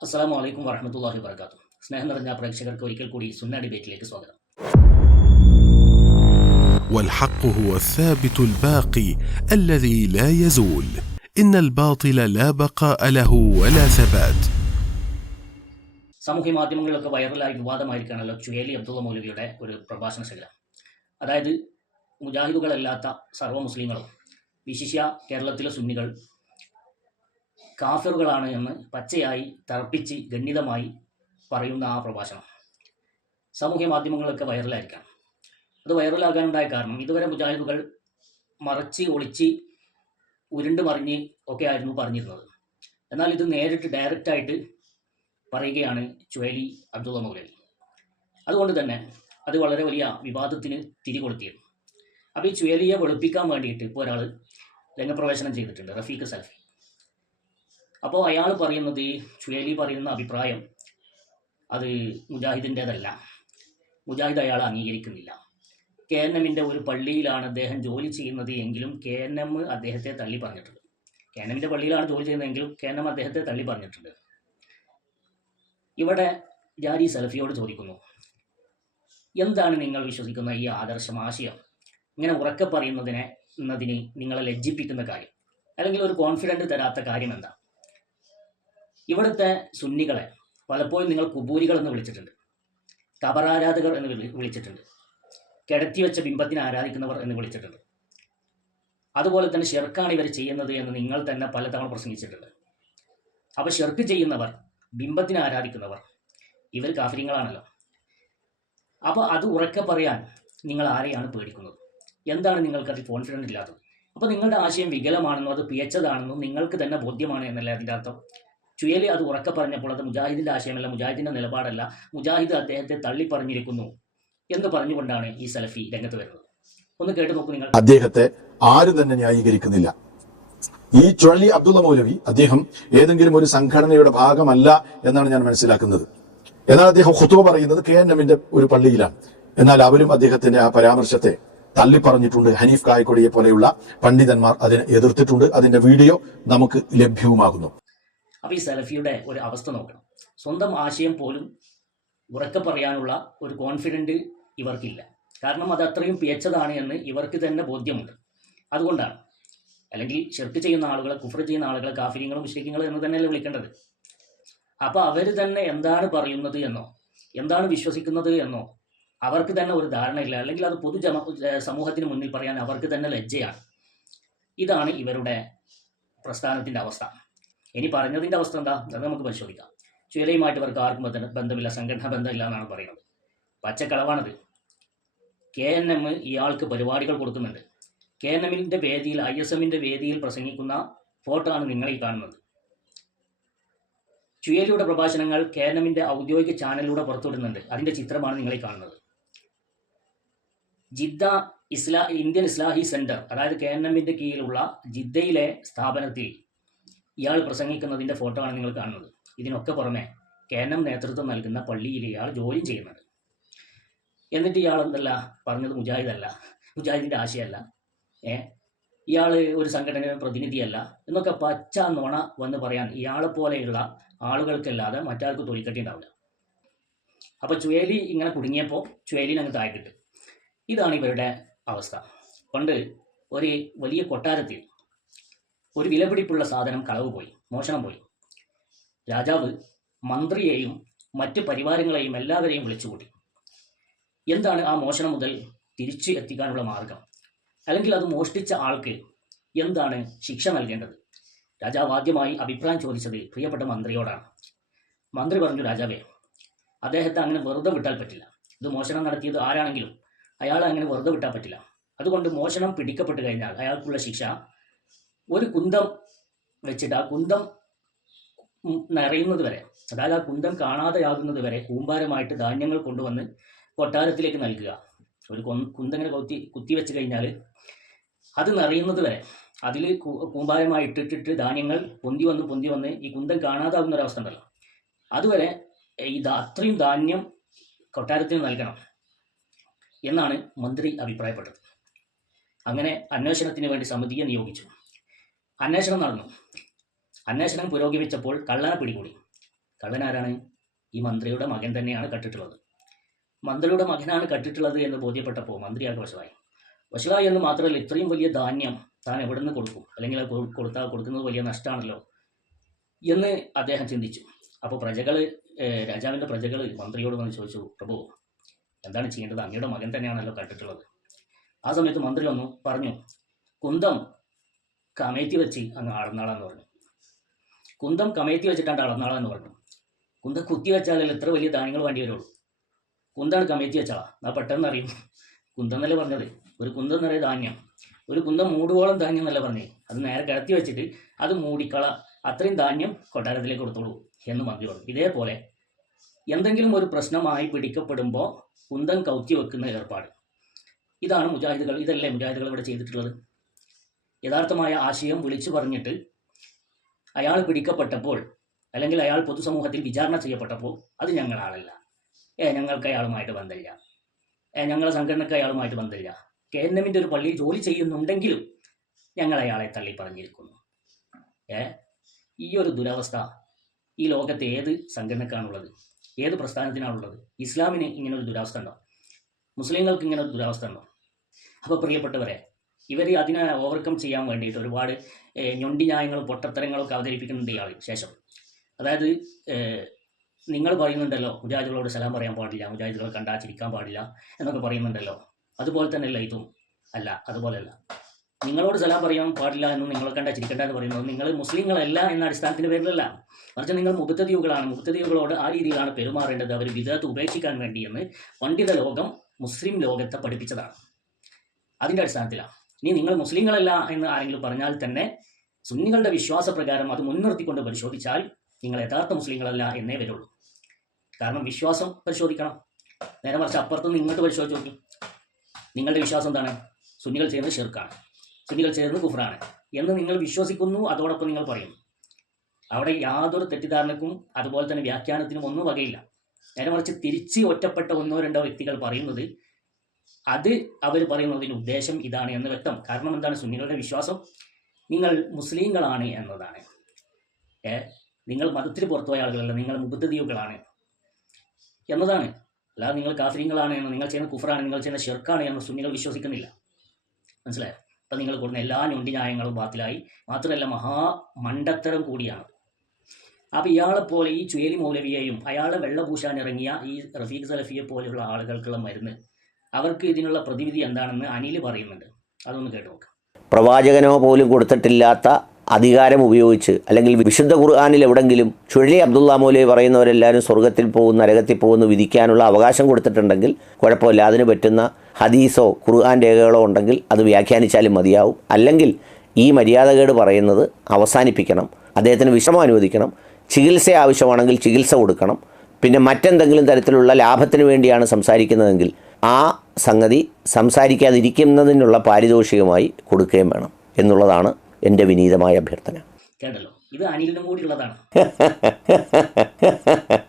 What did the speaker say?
അസ്സാം വലൈക്കും വറഹമത്തല്ലാഹി വർക്കാത്തു സ്നേഹം നിറഞ്ഞ പ്രേക്ഷകർക്ക് ഒരിക്കൽ കൂടി സുന്ന ഡിബേറ്റിലേക്ക് സ്വാഗതം والحق هو الثابت الباقي الذي لا يزول ان الباطل لا بقاء له ولا ثبات സാമൂഹ്യ മാധ്യമങ്ങളിലൊക്കെ വൈറലായി വിവാദമായിരിക്കുകയാണല്ലോ ചുയേലി അബ്ദുള്ള മൗലവിയുടെ ഒരു പ്രഭാഷണ ശൈല അതായത് മുജാഹിദുകളല്ലാത്ത സർവ്വ മുസ്ലിങ്ങളും വിശിഷ്യ കേരളത്തിലെ സുന്നികൾ കാഫിറുകളാണ് എന്ന് പച്ചയായി തർപ്പിച്ച് ഗണ്യതമായി പറയുന്ന ആ പ്രഭാഷണം. സാമൂഹ്യ മാധ്യമങ്ങളൊക്കെ വൈറലായിരിക്കാം. അത് വൈറലാകാനുണ്ടായ കാരണം ഇതുവരെ മുജാഹിദുകൾ മറച്ച് ഒളിച്ച് ഉരുണ്ട് മറിഞ്ഞ് ഒക്കെ ആയിരുന്നു പറഞ്ഞിരുന്നത്. എന്നാൽ ഇത് നേരിട്ട് ഡയറക്റ്റായിട്ട് പറയുകയാണ് ചുവേലി അബ്ദുള്ള മൗലവി. അതുകൊണ്ട് തന്നെ അത് വളരെ വലിയ വിവാദത്തിന് തിരികൊളുത്തിയത്. അപ്പോൾ ഈ ചുവേലിയെ വെളുപ്പിക്കാൻ വേണ്ടിയിട്ട് ഇപ്പോൾ ഒരാൾ രംഗപ്രവേശനം ചെയ്തിട്ടുണ്ട് റഫീഖ് സൽഫി. അപ്പോൾ അയാൾ പറയുന്നത് ചുയലി പറയുന്ന അഭിപ്രായം അത് മുജാഹിദിന്റേതല്ല. മുജാഹിദ് അയാൾ അംഗീകരിക്കുന്നില്ല. കെ എൻ എമ്മിന്റെ ഒരു പള്ളിയിലാണ് അദ്ദേഹം ജോലി ചെയ്യുന്നത് എങ്കിലും കെ എൻ എം അദ്ദേഹത്തെ തള്ളി പറഞ്ഞിട്ടുണ്ട്. കെ എൻ എമ്മിന്റെ പള്ളിയിലാണ് ജോലി ചെയ്യുന്നതെങ്കിലും കെ എൻ എം അദ്ദേഹത്തെ തള്ളി പറഞ്ഞിട്ടുണ്ട്. ഇവിടെ ജാരി സെൽഫിയോട് ചോദിക്കുന്നു എന്താണ് നിങ്ങൾ വിശ്വസിക്കുന്ന ഈ ആദർശം ആശയം ഇങ്ങനെ ഉറക്കെ പറയുന്നതിനെ എന്നതിന് നിങ്ങളെ ലജ്ജിപ്പിക്കുന്ന കാര്യം? അല്ലെങ്കിൽ ഒരു കോൺഫിഡന്റ് തരാത്ത കാര്യം എന്താ? ഇവിടുത്തെ സുന്നികളെ പലപ്പോഴും നിങ്ങൾ കുബൂരികൾ എന്ന് വിളിച്ചിട്ടുണ്ട്. കബറാരാധകർ എന്ന് വിളിച്ചിട്ടുണ്ട്. കിടത്തി വെച്ച ബിംബത്തിനെ ആരാധിക്കുന്നവർ എന്ന് വിളിച്ചിട്ടുണ്ട്. അതുപോലെ തന്നെ ഷെർക്കാണ് ഇവർ ചെയ്യുന്നത് എന്ന് നിങ്ങൾ തന്നെ പലതവണ പ്രസംഗിച്ചിട്ടുണ്ട്. അപ്പോൾ ഷെർക്ക് ചെയ്യുന്നവർ ബിംബത്തിനെ ആരാധിക്കുന്നവർ ഇവർ കാഫര്യങ്ങളാണല്ലോ അപ്പോൾ അത് ഉറക്കെ പറയാൻ നിങ്ങൾ ആരെയാണ് പേടിക്കുന്നത്? എന്താണ് നിങ്ങൾക്ക് അതിൽ കോൺഫിഡന്റ് ഇല്ലാത്തത്? അപ്പോൾ നിങ്ങളുടെ ആശയം വികലമാണെന്നും അത് പിയച്ചതാണെന്നും നിങ്ങൾക്ക് തന്നെ ബോധ്യമാണ് എന്നല്ല അതിന്റെ അർത്ഥം? ചുയലി അത് ഉറക്കെ പറഞ്ഞപ്പോൾ അത് മുജാഹിദിന്റെ ആശയമല്ല മുജാഹിദിന്റെ നിലപാടല്ല. മുജാഹിദ് അദ്ദേഹത്തെ തള്ളി പറഞ്ഞിരിക്കുന്നു എന്ന് പറഞ്ഞുകൊണ്ടാണ് ഈ സലഫി രംഗത്ത് വരുന്നത്. ഒന്ന് കേട്ട് നോക്കൂ നിങ്ങൾ. അദ്ദേഹത്തെ ആരും തന്നെ ന്യായീകരിക്കുന്നില്ല. ഈ ചുഴലി അബ്ദുള്ള മൗലവി അദ്ദേഹം ഏതെങ്കിലും ഒരു സംഘടനയുടെ ഭാഗമല്ല എന്നാണ് ഞാൻ മനസ്സിലാക്കുന്നത്. എന്നാൽ അദ്ദേഹം ഹുത്തുവ പറയുന്നത് കെ എൻ എമ്മിന്റെ ഒരു പള്ളിയിലാണ്. എന്നാൽ അവരും അദ്ദേഹത്തിന്റെ ആ പരാമർശത്തെ തള്ളിപ്പറഞ്ഞിട്ടുണ്ട്. ഹനീഫ് കായക്കൊടിയെ പോലെയുള്ള പണ്ഡിതന്മാർ അതിനെ എതിർത്തിട്ടുണ്ട്. അതിന്റെ വീഡിയോ നമുക്ക് ലഭ്യവുമാകുന്നു. അപ്പോൾ ഈ സെലഫിയുടെ ഒരു അവസ്ഥ നോക്കണം. സ്വന്തം ആശയം പോലും ഉറക്കെ പറയാനുള്ള ഒരു കോൺഫിഡന്റ് ഇവർക്കില്ല. കാരണം അത് അത്രയും പിയച്ചതാണ് എന്ന് ഇവർക്ക് തന്നെ ബോധ്യമുണ്ട്. അതുകൊണ്ടാണ്. അല്ലെങ്കിൽ ഷെർക്ക് ചെയ്യുന്ന ആളുകളെ കുഫർ ചെയ്യുന്ന ആളുകളെ കാഫിര്യങ്ങളും മുസ്ലിങ്ങളും എന്ന് തന്നെയല്ലേ വിളിക്കേണ്ടത്? അപ്പോൾ അവർ തന്നെ എന്താണ് പറയുന്നത് എന്നോ എന്താണ് വിശ്വസിക്കുന്നത് എന്നോ അവർക്ക് തന്നെ ഒരു ധാരണയില്ല. അല്ലെങ്കിൽ അത് പൊതുജന സമൂഹത്തിന് മുന്നിൽ പറയാൻ അവർക്ക് തന്നെ ലജ്ജയാണ്. ഇതാണ് ഇവരുടെ പ്രസ്ഥാനത്തിന്റെ അവസ്ഥ. ഇനി പറഞ്ഞതിന്റെ അവസ്ഥ എന്താ? അത് നമുക്ക് പരിശോധിക്കാം. ചുരയുമായിട്ട് ഇവർക്ക് ആർക്കും ബന്ധ- ബന്ധമില്ല സംഘടന ബന്ധമില്ല എന്നാണ് പറയുന്നത്. പച്ചക്കളവാണത്. കെ എൻ എം ഇയാൾക്ക് പരിപാടികൾ കൊടുക്കുന്നുണ്ട്. കെ എൻ എമ്മിന്റെ വേദിയിൽ ഐ എസ് എമ്മിന്റെ വേദിയിൽ പ്രസംഗിക്കുന്ന ഫോട്ടോ ആണ് നിങ്ങൾ ഈ കാണുന്നത്. ചുയലിയുടെ പ്രഭാഷണങ്ങൾ കെ എൻ എമ്മിന്റെ ഔദ്യോഗിക ചാനലിലൂടെ പുറത്തുവിടുന്നുണ്ട്. അതിന്റെ ചിത്രമാണ് നിങ്ങൾ ഈ കാണുന്നത്. ജിദ്ദ ഇസ്ലാ ഇന്ത്യൻ ഇസ്ലാഹി സെന്റർ അതായത് കെ എൻ എമ്മിന്റെ കീഴിലുള്ള ജിദ്ദയിലെ സ്ഥാപനത്തിൽ ഇയാൾ പ്രസംഗിക്കുന്നതിന്റെ ഫോട്ടോ ആണ് നിങ്ങൾ കാണുന്നത്. ഇതിനൊക്കെ പുറമെ കെ എൻ എം നേതൃത്വം നൽകുന്ന പള്ളിയിൽ ഇയാൾ ജോലി ചെയ്യുന്നുണ്ട്. എന്നിട്ട് ഇയാൾ എന്തല്ല? പറഞ്ഞത് മുജാഹിദല്ല. മുജാഹിദിന്റെ ആശയമല്ല ഏ? ഇയാൾ ഒരു സംഘടനയുടെ പ്രതിനിധിയല്ല. എന്നൊക്കെ പച്ച നുണ വന്ന് പറയാൻ ഇയാളെ പോലെയുള്ള ആളുകൾക്കല്ലാതെ മറ്റാർക്ക് തൊലിക്കട്ടി ഉണ്ടാവില്ല. അപ്പോൾ ചുവേലി ഇങ്ങനെ കുടുങ്ങിയപ്പോൾ ചുവേലിനെ അങ്ങ് താഴ്ത്തിട്ട് ഇതാണ് ഇവരുടെ അവസ്ഥ. പണ്ട് ഒരു വലിയ കൊട്ടാരത്തിൽ ഒരു വിലപിടിപ്പുള്ള സാധനം കളവ് പോയി മോഷണം പോയി. രാജാവ് മന്ത്രിയെയും മറ്റ് പരിവാരങ്ങളെയും എല്ലാവരെയും വിളിച്ചുകൂട്ടി. എന്താണ് ആ മോഷണം മുതൽ തിരിച്ചു എത്തിക്കാനുള്ള മാർഗം? അല്ലെങ്കിൽ അത് മോഷ്ടിച്ച ആൾക്ക് എന്താണ് ശിക്ഷ നൽകേണ്ടത്? രാജാവ് ആദ്യമായി അഭിപ്രായം ചോദിച്ചത് പ്രിയപ്പെട്ട മന്ത്രിയോടാണ്. മന്ത്രി പറഞ്ഞു രാജാവേ അദ്ദേഹത്തെ അങ്ങനെ വെറുതെ വിട്ടാൽ പറ്റില്ല. ഇത് മോഷണം നടത്തിയത് ആരാണെങ്കിലും അയാൾ അങ്ങനെ വെറുതെ വിട്ടാൽ പറ്റില്ല. അതുകൊണ്ട് മോഷണം പിടിക്കപ്പെട്ട് കഴിഞ്ഞാൽ അയാൾക്കുള്ള ശിക്ഷ ഒരു കുന്തം വെച്ചിട്ട് ആ കുന്തം നിറയുന്നത് വരെ അതായത് ആ കുന്തം കാണാതെയാകുന്നത് വരെ കൂമ്പാരമായിട്ട് ധാന്യങ്ങൾ കൊണ്ടുവന്ന് കൊട്ടാരത്തിലേക്ക് നൽകുക. ഒരു കുന്ത കുന്തങ്ങനെ കുത്തി കുത്തി വെച്ച് കഴിഞ്ഞാൽ അത് നിറയുന്നത് വരെ അതിൽ കൂമ്പാരമായി ഇട്ടിട്ടിട്ട് ധാന്യങ്ങൾ പൊന്തി വന്ന് പൊന്തി വന്ന് ഈ കുന്തം കാണാതാകുന്ന ഒരവസ്ഥ ഉണ്ടല്ലോ. അതുവരെ ഈ അത്രയും ധാന്യം കൊട്ടാരത്തിന് നൽകണം എന്നാണ് മന്ത്രി അഭിപ്രായപ്പെട്ടത്. അങ്ങനെ അന്വേഷണത്തിന് വേണ്ടി സമിതിയെ നിയോഗിച്ചു. അന്വേഷണം നടന്നു. അന്വേഷണം പുരോഗമിച്ചപ്പോൾ കള്ളനെ പിടികൂടി. കള്ളനാരാണ്? ഈ മന്ത്രിയുടെ മകൻ തന്നെയാണ് കട്ടിട്ടുള്ളത്. മന്ത്രിയുടെ മകനാണ് കട്ടിട്ടുള്ളത് എന്ന് ബോധ്യപ്പെട്ടപ്പോൾ മന്ത്രിയാകെ വശമായി. വശമായി എന്ന് മാത്രമല്ല ഇത്രയും വലിയ ധാന്യം താൻ എവിടെ നിന്ന് കൊടുക്കും? അല്ലെങ്കിൽ കൊടുത്താൽ കൊടുക്കുന്നത് വലിയ നഷ്ടമാണല്ലോ എന്ന് അദ്ദേഹം ചിന്തിച്ചു. അപ്പോൾ പ്രജകൾ രാജാവിന്റെ പ്രജകൾ മന്ത്രിയോട് വന്ന് ചോദിച്ചു പ്രഭു എന്താണ് ചെയ്യേണ്ടത്? അങ്ങയുടെ മകൻ തന്നെയാണല്ലോ കണ്ടിട്ടുള്ളത് ആ സമയത്ത് മന്ത്രി വന്നു പറഞ്ഞു കുന്തം കമേറ്റി വെച്ച് അങ്ങ് അളന്നാളാന്ന് പറഞ്ഞു. കുന്തം കമേറ്റി വെച്ചിട്ടാണ് അളന്നാളെന്ന് പറഞ്ഞു. കുന്തം കുത്തി വെച്ചാലല്ലോ എത്ര വലിയ ധാന്യങ്ങൾ വേണ്ടി വരുള്ളൂ. കുന്താണ് കമേറ്റി വെച്ചാളാ? എന്നാ പെട്ടെന്ന് അറിയും. കുന്തം എന്നല്ലേ പറഞ്ഞത്? ഒരു കുന്തം എന്ന് പറയുന്നത് ധാന്യം. ഒരു കുന്തം മൂടുവോളം ധാന്യം എന്നല്ല പറഞ്ഞേ? അത് നേരെ കിടത്തി വെച്ചിട്ട് അത് മൂടിക്കള അത്രയും ധാന്യം കൊട്ടാരത്തിലേക്ക് കൊടുത്തോളൂ എന്ന് മന്ത്രി പറഞ്ഞു. ഇതേപോലെ എന്തെങ്കിലും ഒരു പ്രശ്നമായി പിടിക്കപ്പെടുമ്പോൾ കുന്തം കൗത്തി വെക്കുന്ന ഏർപ്പാട്. ഇതാണ് മുജാഹിദുകൾ ഇതല്ലേ മുജാഹിദുകൾ ഇവിടെ ചെയ്തിട്ടുള്ളത്? യഥാർത്ഥമായ ആശയം വിളിച്ചു പറഞ്ഞിട്ട് അയാൾ പിടിക്കപ്പെട്ടപ്പോൾ അല്ലെങ്കിൽ അയാൾ പൊതുസമൂഹത്തിൽ വിചാരണ ചെയ്യപ്പെട്ടപ്പോൾ അത് ഞങ്ങളാളല്ല. ഏ ഞങ്ങൾക്ക് അയാളുമായിട്ട് ബന്ധമില്ല. ഏ ഞങ്ങളെ സംഘടനക്ക് അയാളുമായിട്ട് ബന്ധമില്ല. കെ എൻ എമ്മിന്റെ ഒരു പള്ളിയിൽ ജോലി ചെയ്യുന്നുണ്ടെങ്കിലും ഞങ്ങൾ അയാളെ തള്ളി പറഞ്ഞിരിക്കുന്നു ഏ ഈ ഒരു ദുരവസ്ഥ ഈ ലോകത്തെ ഏത് സംഘടനക്കാണുള്ളത്? ഏത് പ്രസ്ഥാനത്തിനാണുള്ളത്? ഇസ്ലാമിന് ഇങ്ങനെ ഒരു ദുരവസ്ഥ ഉണ്ടോ? മുസ്ലിങ്ങൾക്ക് ഇങ്ങനെ ഒരു ദുരവസ്ഥ ഉണ്ടോ? അപ്പോൾ പ്രിയപ്പെട്ടവരെ ഇവർ അതിനെ ഓവർകം ചെയ്യാൻ വേണ്ടിയിട്ട് ഒരുപാട് ഞൊണ്ടി ന്യായങ്ങളും പൊട്ടത്തരങ്ങളൊക്കെ അവതരിപ്പിക്കുന്നുണ്ട് ഇയാൾ ശേഷം. അതായത് നിങ്ങൾ പറയുന്നുണ്ടല്ലോ മുജാഹിദുകളോട് സലാം പറയാൻ പാടില്ല മുജാഹിദുകളെ കണ്ടാ ചിരിക്കാൻ പാടില്ല എന്നൊക്കെ പറയുന്നുണ്ടല്ലോ. അതുപോലെ തന്നെ അല്ല ഇതും അല്ല. അതുപോലെയല്ല നിങ്ങളോട് സലാം പറയാൻ പാടില്ല എന്നും നിങ്ങളെ കണ്ടാ ചിരിക്കണ്ട എന്ന് പറയുന്നത് നിങ്ങൾ മുസ്ലിങ്ങളല്ല എന്ന അടിസ്ഥാനത്തിന്റെ പേരിലല്ല. മറിച്ച് നിങ്ങൾ മുബത്തതിയുകളാണ് മുബത്തതിയുകളോട് ആ രീതിയിലാണ് പെരുമാറേണ്ടത്. അവർ വിദേഹത്ത് ഉപേക്ഷിക്കാൻ വേണ്ടിയെന്ന് പണ്ഡിത ലോകം മുസ്ലിം ലോകത്തെ പഠിപ്പിച്ചതാണ്. അതിന്റെ അടിസ്ഥാനത്തിലാണ്. ഇനി നിങ്ങൾ മുസ്ലിങ്ങളല്ല എന്ന് ആരെങ്കിലും പറഞ്ഞാൽ തന്നെ സുന്നികളുടെ വിശ്വാസപ്രകാരം അത് മുൻനിർത്തിക്കൊണ്ട് പരിശോധിച്ചാൽ നിങ്ങൾ യഥാർത്ഥ മുസ്ലിങ്ങളല്ല എന്നേ വരുള്ളൂ. കാരണം വിശ്വാസം പരിശോധിക്കണം. നേരെ മറിച്ച് അപ്പുറത്തുനിന്ന് ഇങ്ങോട്ട് പരിശോധിച്ച് നോക്കി. നിങ്ങളുടെ വിശ്വാസം എന്താണ്? സുന്നികൾ ചെയ്യുന്നത് ഷിർക്കാണ് സുന്നികൾ ചെയ്യുന്നത് കുഫറാണ് എന്ന് നിങ്ങൾ വിശ്വസിക്കുന്നു അതോടൊപ്പം നിങ്ങൾ പറയുന്നു. അവിടെ യാതൊരു തെറ്റിദ്ധാരണക്കും അതുപോലെ തന്നെ വ്യാഖ്യാനത്തിനും ഒന്നും വകയില്ല. നേരെ മറിച്ച് തിരിച്ച് ഒറ്റപ്പെട്ട ഒന്നോ രണ്ടോ വ്യക്തികൾ പറയുന്നത് അത് അവർ പറയുന്നതിന് ഉദ്ദേശം ഇതാണ് എന്ന് വ്യക്തം. കാരണം എന്താണ്? സുന്നികളുടെ വിശ്വാസം നിങ്ങൾ മുസ്ലിങ്ങളാണ് എന്നതാണ്. ഏ നിങ്ങൾ മതത്തിന് പുറത്തുപോയ ആളുകളല്ല നിങ്ങൾ മുബദ്ധതിയുകളാണ് എന്നതാണ്. അല്ലാതെ നിങ്ങൾ കാഫര്യങ്ങളാണ് എന്ന് നിങ്ങൾ ചെയ്യുന്ന കുഫറാണ് നിങ്ങൾ ചെയ്യുന്ന ഷെർക്കാണ് എന്ന് സുന്നികൾ വിശ്വസിക്കുന്നില്ല. മനസ്സിലായോ? അപ്പം നിങ്ങൾ കൊടുക്കുന്ന എല്ലാ ഞൊണ്ടി ന്യായങ്ങളും ബാത്തിലായി. മാത്രമല്ല മഹാ മണ്ടത്തരം കൂടിയാണ്. അപ്പോൾ ഇയാളെ പോലെ ഈ ചുയലി മൗലവിയെയും അയാളെ വെള്ളപൂശാൻ ഇറങ്ങിയ ഈ റഫീഖ് സലഫിയെ പോലെയുള്ള ആളുകൾക്കുള്ള മരുന്ന് അവർക്ക് ഇതിനുള്ള പ്രതിവിധി എന്താണെന്ന് അനിൽ പറയുന്നുണ്ട്. അതൊന്ന് കേട്ടു നോക്കാം. പ്രവാചകനോ പോലും കൊടുത്തിട്ടില്ലാത്ത അധികാരം ഉപയോഗിച്ച് അല്ലെങ്കിൽ വിശുദ്ധ ഖുർആാനിൽ എവിടെങ്കിലും ചുഴലി അബ്ദുള്ള മൗലവി പറയുന്നവരെല്ലാവരും സ്വർഗത്തിൽ പോകും നരകത്തിൽ പോകുന്നു വിധിക്കാനുള്ള അവകാശം കൊടുത്തിട്ടുണ്ടെങ്കിൽ കുഴപ്പമില്ല. അതിന് പറ്റുന്ന ഹദീസോ ഖുർആൻ രേഖകളോ ഉണ്ടെങ്കിൽ അത് വ്യാഖ്യാനിച്ചാലും മതിയാവും. അല്ലെങ്കിൽ ഈ മര്യാദകേട് പറയുന്നത് അവസാനിപ്പിക്കണം. അദ്ദേഹത്തിന് വിഷമം അനുവദിക്കണം. ചികിത്സ ആവശ്യമാണെങ്കിൽ ചികിത്സ കൊടുക്കണം. പിന്നെ മറ്റെന്തെങ്കിലും തരത്തിലുള്ള ലാഭത്തിന് വേണ്ടിയാണ് സംസാരിക്കുന്നതെങ്കിൽ ആ സംഗതി സംസാരിക്കാതിരിക്കുന്നതിനുള്ള പാരിതോഷികമായി കൊടുക്കുകയും വേണം എന്നുള്ളതാണ് എന്റെ വിനീതമായ അഭ്യർത്ഥന. കേട്ടല്ലോ. ഇത് അനിലിനും കൂടി ഉള്ളതാണ്.